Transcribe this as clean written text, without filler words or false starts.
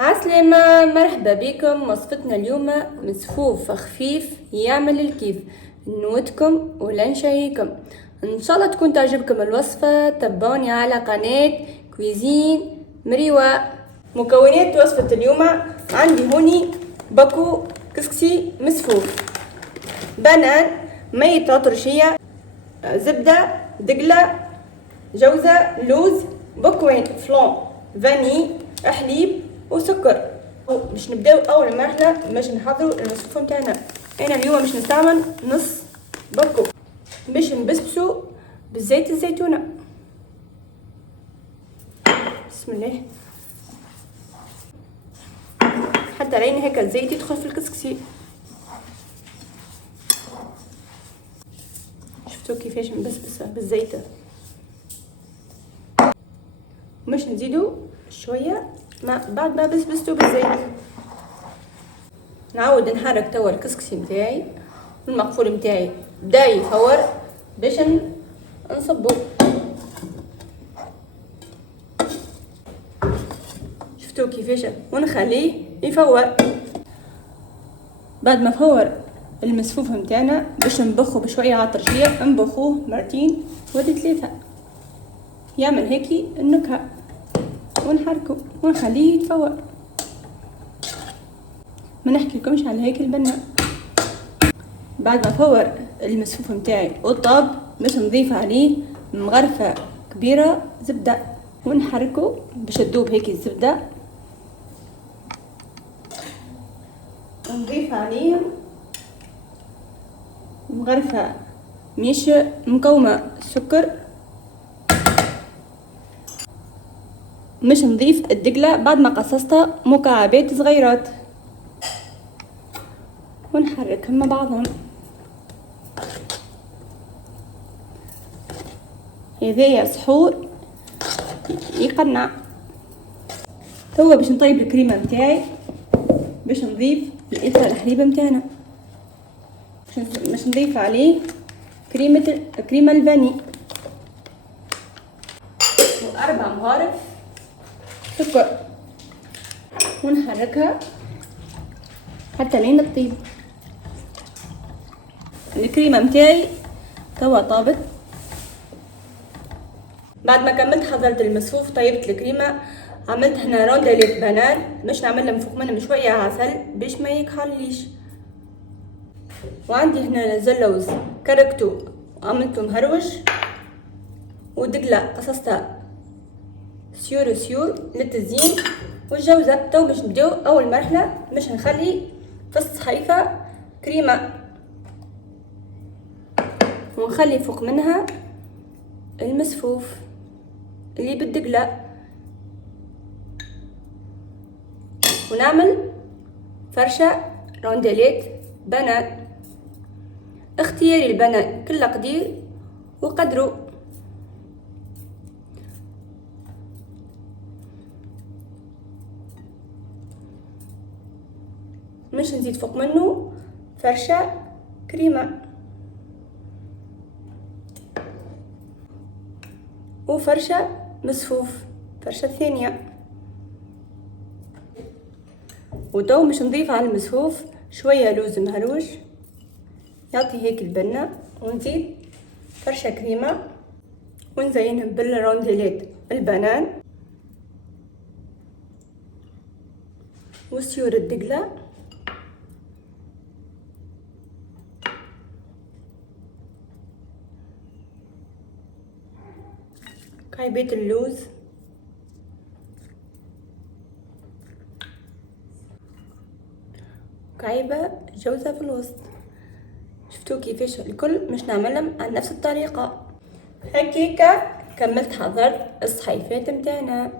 عسلامة، مرحبا بكم. وصفتنا اليوم مسفوف خفيف يعمل الكيف، نودكم ولا نشهيكم. ان شاء الله تكون تعجبكم الوصفة. تابعوني على قناة كويزين مريوة. مكونات وصفة اليوم: عندي هوني باكو كسكسي مسفوف، بنان، مية عطرشية، زبدة، دقلة، جوزة، لوز، بكوين، فلان، فاني، حليب وسكر. باش نبداو اول مرحله باش نحضروا المسفوف نتاعنا. انا اليوم باش نستعمل نص باكو باش نبسبسو بزيت الزيتونه. بسم الله، حتى لين هكا الزيت يدخل في الكسكسي. شفتوا كيفاش مبسبسه بالزيت. مش نزيدو شويه بعد ما بسبستو بالزيت. نعاود نحرك توا الكسكسي متاعي والمقفول متاعي بدا يفور باش نصبو. شفتوا كيفاش، ونخليه يفور. بعد ما فور المسفوف متاعنا باش نبخو بشويه عطرجيه، نبخوه مرتين ولا ثلاثه يعمل هيك النكهه، ونحركه ونخليه يتفور. ما نحكي لكمش على هيك البنه. بعد ما فور المسفوف متاعي وطاب باش نضيف عليه مغرفه كبيره زبده، ونحركه باش تذوب هيك الزبده. ونضيف عليه مغرفه مش مكومه سكر. مش نضيف الدقلة بعد ما قصصتها مكعبات صغيرات، ونحركهم مع بعضهم. هذايا سحور يقنع. توا باش نطيب الكريمه متاعي باش نضيف لتر الحليب متاعنا. باش نضيف عليه كريمه الفاني و4 مغارف سكر، ونحركها حتى لين تطيب. الكريمه متاعي توا طابت. بعد ما كملت حضرت المسفوف، طيبت الكريمه، عملت هنا رونديلات بنان باش نعمل من فوق منهم شويه عسل باش ما يكحليش. وعندي هنا زلوز كركتو وعملته مهروش، ودقله قصصتها سيور للتزيين، والجوزه. تو باش نبداو اول مرحله باش نخلي في الصحيفه كريمه، ونخلي فوق منها المسفوف اللي بالدقله، ونعمل فرشه رونديلات بنان. اختياري البنان كل قدير وقدروا. مش نزيد فوق منه فرشة كريمة وفرشة مسفوف، فرشة ثانية. وتو مش نضيف على المسفوف شوية لوز مهروش يعطي هيك البنة، ونزيد فرشة كريمة، ونزينهم بالرونديلات البنان وسيور الدقلة كعيبات اللوز كعيبة جوزة في الوسط. شفتوا كيفاش الكل مش نعملهم على نفس الطريقة. هكيكا كملت حضرت الصحيفات متاعنا.